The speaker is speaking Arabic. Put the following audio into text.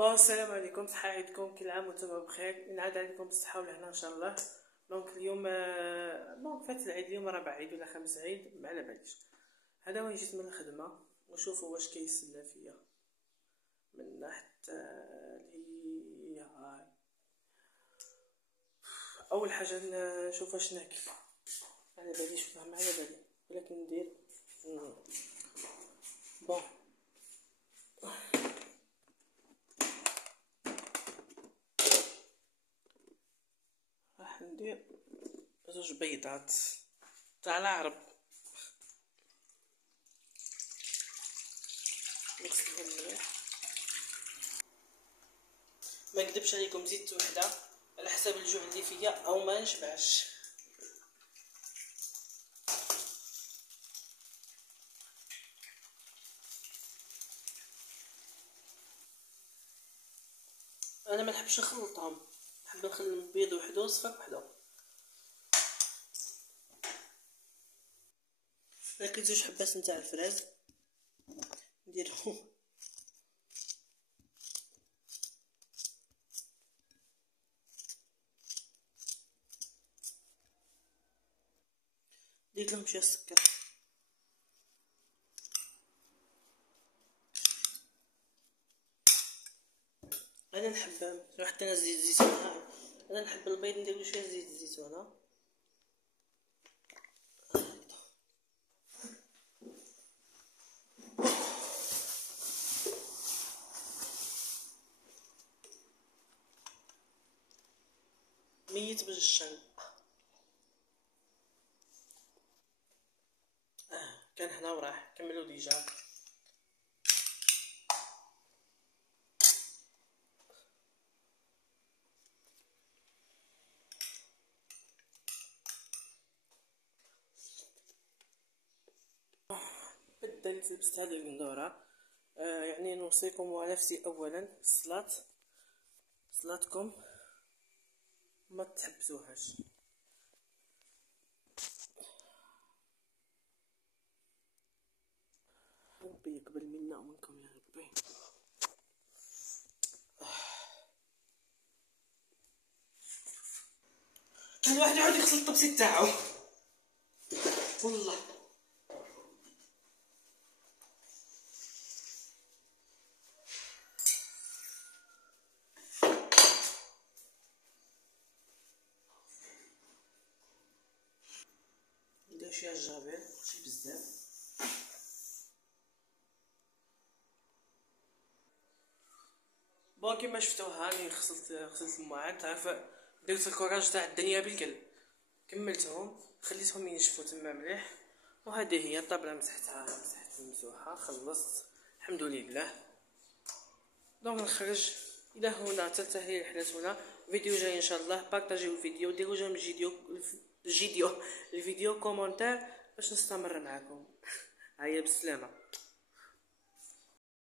السلام عليكم، صحة عيدكم كل عام وانتم بخير. نعاد عليكم بالصحة والهنا ان شاء الله. اليوم فات العيد، اليوم رابع عيد ولا خامس عيد ما على باليش. هذا وين جيت من الخدمة ونشوفوا واش كيسلى فيا من حتى هي هاي. اول حاجة نشوف واش ناكل، على باليش فهم على بالي، ولكن ندير بون. راح ندير زوج بيضات تاع العرب، نغسلهم مليح. ما نكذبش عليكم، زدت وحده على حساب الجوع اللي فيا او ما نشبعش. انا ما نحبش نخلطهم، نحب نخلي بيض وحده وصفاك وحده. لكن زوج حبات نتاع الفراز نديرهم. درت لهم شويه السكر. انا نحب حتى انا زيت الزيتون، انا نحب البيض ندير شويه زيت الزيتون. ميت بالجشن. كان هنا وراح كملوا ديجا. بدلت لبست هذه القندورة. يعني نوصيكم ونفسي اولا صلاتكم ما تحبسوهاش. ربي يقبل منا ومنكم يا ربي. كان واحد يعود يغسل الطبسي تاعو والله. ندير شويه الجابيل ماشي بزاف. كيما شفتوا هاني غسلت المواعين، تعرف درت الكوراج تاع الدنيا بالقلب، كملتهم خليتهم ينشفوا تما مليح. وهذه هي الطابله، مسحت المسوحه، خلصت الحمد لله. دونك نخرج الى هنا تنتهي رحلتنا. فيديو جاي ان شاء الله، بارطاجيو الفيديو، ديروا جيم الفيديو كومونتير باش نستمر معكم. هيا بالسلامه.